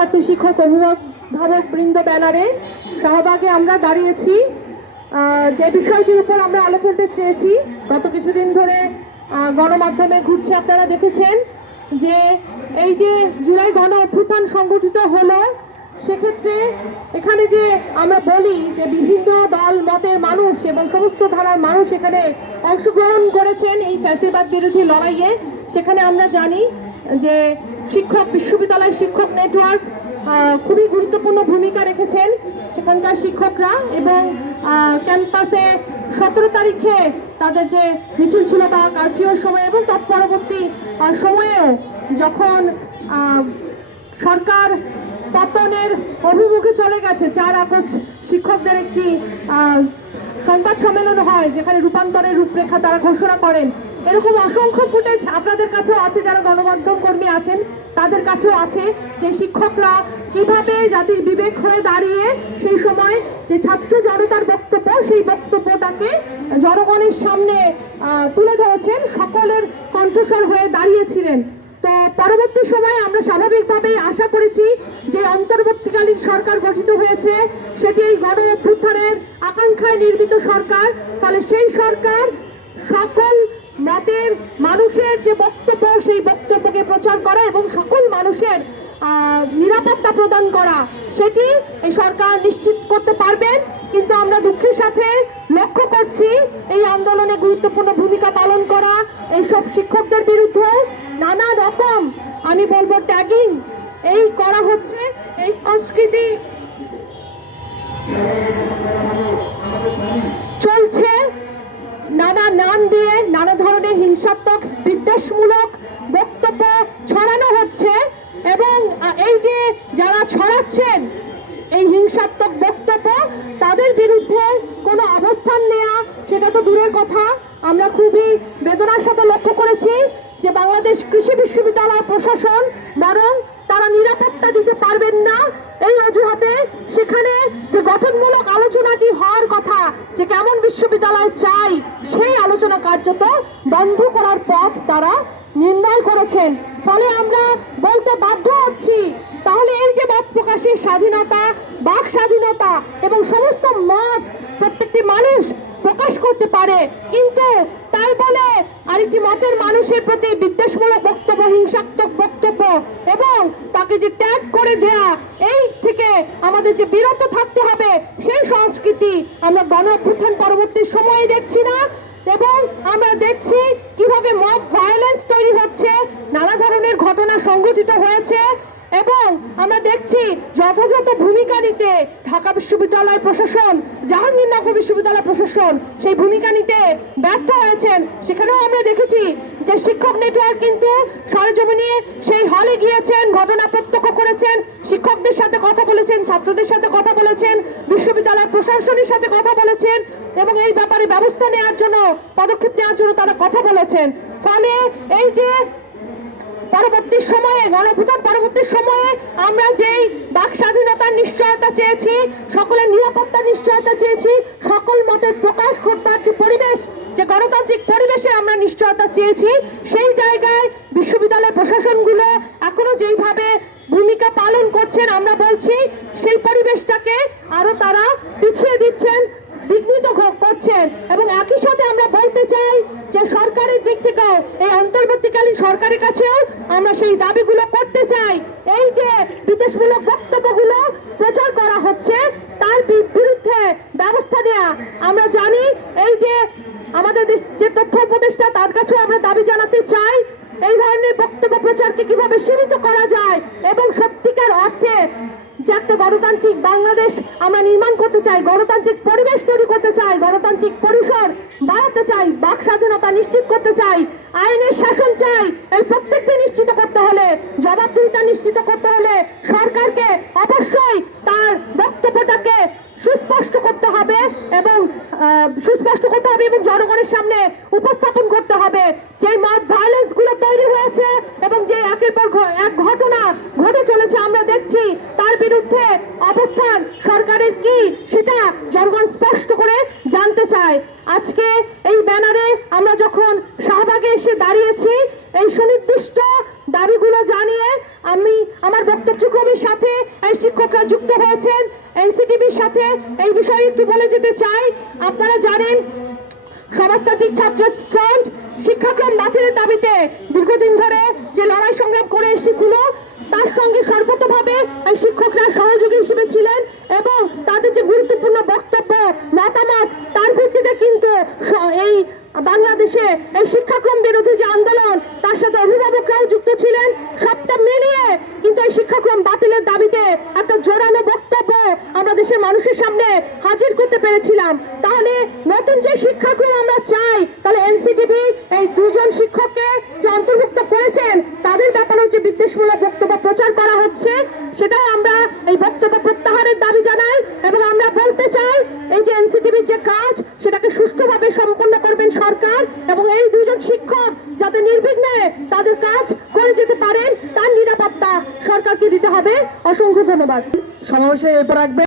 শিক্ষার্থী শিক্ষক অভিভাবক বৃন্দ ব্যানারে শাহবাগে আমরা দাঁড়িয়েছি। যে বিষয়টির উপর আমরা আলো ফেলতে চেয়েছি, গত কিছুদিন ধরে গণমাধ্যমে ঘুরছে, আপনারা দেখেছেন যে এই যে জুলাই গণ অভ্যুত্থান সংগঠিত হলো, সেক্ষেত্রে এখানে যে আমরা বলি যে বিভিন্ন দল মতের মানুষ এবং সমস্ত ধারার মানুষ এখানে অংশগ্রহণ করেছেন এই ফ্যাসিবাদ বিরোধী লড়াইয়ে। সেখানে আমরা জানি যে বিশ্ববিদ্যালয় শিক্ষক নেটওয়ার্ক খুবই গুরুত্বপূর্ণ ভূমিকা রেখেছেন সেখানকার শিক্ষকরা, এবং ক্যাম্পাসে 17 তারিখে তাদের যে মিছিল ছিল বা কারফিউর সময় এবং তৎপরবর্তী সময়েও যখন সরকার পতনের অভিমুখে চলে গেছে, 4 আগস্ট শিক্ষকদের একটি সংবাদ সম্মেলন হয় যেখানে রূপান্তরের রূপরেখা তারা ঘোষণা করেন। এরকম অসংখ্য ফুটেজ আপনাদের কাছেও আছে, যারা গণমাধ্যম কর্মী আছেন তাদের কাছেও আছে, যে শিক্ষকরা কিভাবে জাতির বিবেক হয়ে দাঁড়িয়ে সেই সময় যে ছাত্র জনতার বক্তব্য, সেই বক্তব্যটাকে জনগণের সামনে তুলে ধরেছেন, সকলের কণ্ঠস্বর হয়ে দাঁড়িয়েছিলেন। তো পরবর্তী সময়ে আমরা স্বাভাবিকভাবেই আশা করেছি যে অন্তর্বর্তীকালীন সরকার গঠিত হয়েছে সেটি এই গণ অভ্যুত্থানের আকাঙ্ক্ষায় নির্মিত সরকার। ফলে সেই সরকার সকল মতের মানুষের যে বক্তব্য, সেই বক্তব্যকে প্রচার করা এবং সকল মানুষের নিরাপত্তা প্রদান করা, সেটি এই সরকার নিশ্চিত করতে পারবেন। কিন্তু আমরা দুঃখের সাথে লক্ষ্য করছি এই আন্দোলনে গুরুত্বপূর্ণ ভূমিকা পালন করা এইসব শিক্ষকদের বিরুদ্ধে নানা রকম, আমি বলবো, ট্যাগিং এই করা হচ্ছে। এই সংস্কৃতি চলছে, নানা নাম দিয়ে নানা ধরনের হিংসাত্মক বিদ্বেষমূলক বক্তব্য ছড়ানো হচ্ছে, এবং এই যে যারা ছড়াচ্ছেন এই হিংসাত্মক বক্তব্য, তাদের বিরুদ্ধে কোনো অবস্থান নেওয়া সেটা তো দূরের কথা। আমরা খুবই বেদনার সাথে লক্ষ্য করেছি যে বাংলাদেশ কৃষি বিশ্ববিদ্যালয় প্রশাসন বরং তারা নিরাপত্তা দিতে পারবেন না এই অজুহাতে সেখানে যে গঠনমূলক আলোচনাটি হওয়ার কথা, যে কেমন বিশ্ববিদ্যালয় চাই, সেই আলোচনা কার্যত বন্ধ করার পথ তারা নির্ণয় করেছেন। ফলে আমরা বলতে বাধ্য হচ্ছি, তাহলে এই যে মত প্রকাশের স্বাধীনতা, বাক স্বাধীনতা এবং সমস্ত মত প্রত্যেকটি মানুষ প্রকাশ করতে পারে, কিন্তু তাই বলে আরেকটি মতের মানুষের প্রতি বিদ্বেষমূলক বক্তব্য, হিংসাত্মক বক্তব্য এবং তাকে যে ত্যাগ করে দেয়া, এই থেকে আমাদের যে বিরত থাকতে হবে, সেই সংস্কৃতি আমরা গণ অভ্যুত্থান পরবর্তী সময়ে দেখছি না। এবং আমরা দেখছি কিভাবে মব ভায়োলেন্স তৈরি হচ্ছে, নানা ধরনের ঘটনা সংঘটিত হয়েছে, এবং আমরা দেখছি যথাযথ ভূমিকা নিতে ঢাকা বিশ্ববিদ্যালয় প্রশাসন, জাহাঙ্গীরনগর বিশ্ববিদ্যালয় প্রশাসন সেই ভূমিকা নিতে ব্যর্থ হয়েছেন। সেখানেও আমরা দেখেছি যে শিক্ষক নেটওয়ার্ক কিন্তু সরেজমিনে সেই হলে গিয়েছেন, ঘটনা প্রত্যক্ষ করেছেন, শিক্ষকদের সাথে কথা বলেছেন, ছাত্রদের সাথে কথা বলেছেন, বিশ্ববিদ্যালয় প্রশাসনের সাথে কথা বলেছেন, এবং এই ব্যাপারে ব্যবস্থা নেওয়ার জন্য, পদক্ষেপ নেওয়ার জন্য তারা কথা বলেছেন। ফলে এই যে পরবর্তী সময়ে, গণঅভ্যুত্থান পরবর্তী সময়ে আমরা যেই বাক স্বাধীনতার নিশ্চয়তা চেয়েছি, সকলের নিরাপত্তার নিশ্চয়তা চেয়েছি, সকল মতের প্রকাশ ঘটবার যে পরিবেশ, যে গণতান্ত্রিক পরিবেশে আমরা নিশ্চয়তা চেয়েছি, সেই জায়গায় বিশ্ববিদ্যালয় প্রশাসনগুলো এখনো যেইভাবে ভূমিকা পালন করছেন, আমরা বলছি সেই পরিবেশটাকে আরো তারা পিছিয়ে দিচ্ছেন, বিঘ্নিত করছেন। এবং একই সাথে আমরা বলতে চাই যে সরকারের দিক থেকেও, এই অন্তর্বর্তীকালীন সরকারের কাছেও আমরা সেই দাবিগুলো করতে চাই। এই যে বিদ্বেষমূলক বক্তব্যগুলো প্রচার করা হচ্ছে, তার বিরুদ্ধে ব্যবস্থা নেওয়া। আমরা জানি এই যে আমাদের যে তথ্য উপদেষ্টা, তার কাছেও আমরা দাবি জানাতে চাই এই ধরনের বক্তব্য প্রচারকে কিভাবে সীমিত করা যায়, এবং সত্যিকার অর্থে যে একটা গণতান্ত্রিক বাংলাদেশ আমরা নির্মাণ করতে চাই, গণতান্ত্রিক পরিবেশ তৈরি করতে চাই, গণতান্ত্রিক পরিসর বাড়াতে চাই, বাক স্বাধীনতা নিশ্চিত করতে চাই, আইনের শাসন চাই। এই প্রত্যেকটি নিশ্চিত করতে হলে, জবাবদিহিতা নিশ্চিত করতে হলে সরকারকে অবশ্যই তার বক্তব্যটাকে সুস্পষ্ট করতে হবে এবং জনগণের সামনে উপস্থাপন করতে হবে। যে মব ভায়োলেন্স গুলো তৈরি হয়েছে এবং যে একের পর এক ঘটনা ঘটে চলেছে আমরা দেখছি, তার বিরুদ্ধে অবস্থান সরকারের কি সেটা জনগণ স্পষ্ট করে জানতে চায়। আজকে এই ব্যানারে আমরা যখন শাহবাগে এসে দাঁড়িয়েছি, এই সুনির্দিষ্ট দাবিগুলো জানিয়ে আমি আমার বক্তব্য খুব এনসিটিভির সাথে এই শিক্ষকরা যুক্ত হয়েছেন। এনসিটিভির সাথে এই বিষয়ে একটু বলে যেতে চাই। আপনারা জানেন সমাজতান্ত্রিক ছাত্র ফ্রন্ট শিক্ষাক্রম বাতিলের দাবিতে দীর্ঘদিন ধরে যে লড়াই সংগ্রাম করে এসেছিল, তার সঙ্গে সর্বতভাবে এই শিক্ষকরা সহযোগী হিসেবে ছিলেন এবং তাদের যে গুরুত্বপূর্ণ বক্তব্য মতামত তার ভিত্তিতে কিন্তু এই বাংলাদেশে এই শিক্ষাক্রম বিরোধী যে আন্দোলন তার সাথে অভিভাবকরাও যুক্ত ছিলেন। সবটা মিলিয়ে কিন্তু এই শিক্ষাক্রম বাতিলের দাবিতে একটা জোরালো বক্তব্য আমরা দেশের মানুষের সামনে হাজির করতে পেরেছিলাম। তাহলে নতুন যে শিক্ষাক্রম আমরা চাই, তাহলে এনসিটিভি এই দুজন শিক্ষককে যে অন্তর্ভুক্ত করেছেন তাদের ব্যাপারেও যে বিদ্বেষমূলক বক্তব্য প্রচার করা হচ্ছে, সেটাও আমরা এই বক্তব্য প্রত্যাহারের দাবি জানাই এবং আমরা বলতে চাই এই যে এনসিটিভির যে কাজ সেটাকে সুষ্ঠুভাবে সম্পন্ন করবেন সরকার এবং এই দুজন শিক্ষক যাতে নির্বিঘ্নে তাদের কাজ করে যেতে পারেন তার নিরাপত্তা সরকারকে দিতে হবে। অসংখ্য ধন্যবাদ। সমাবেশে এরপর রাখবেন।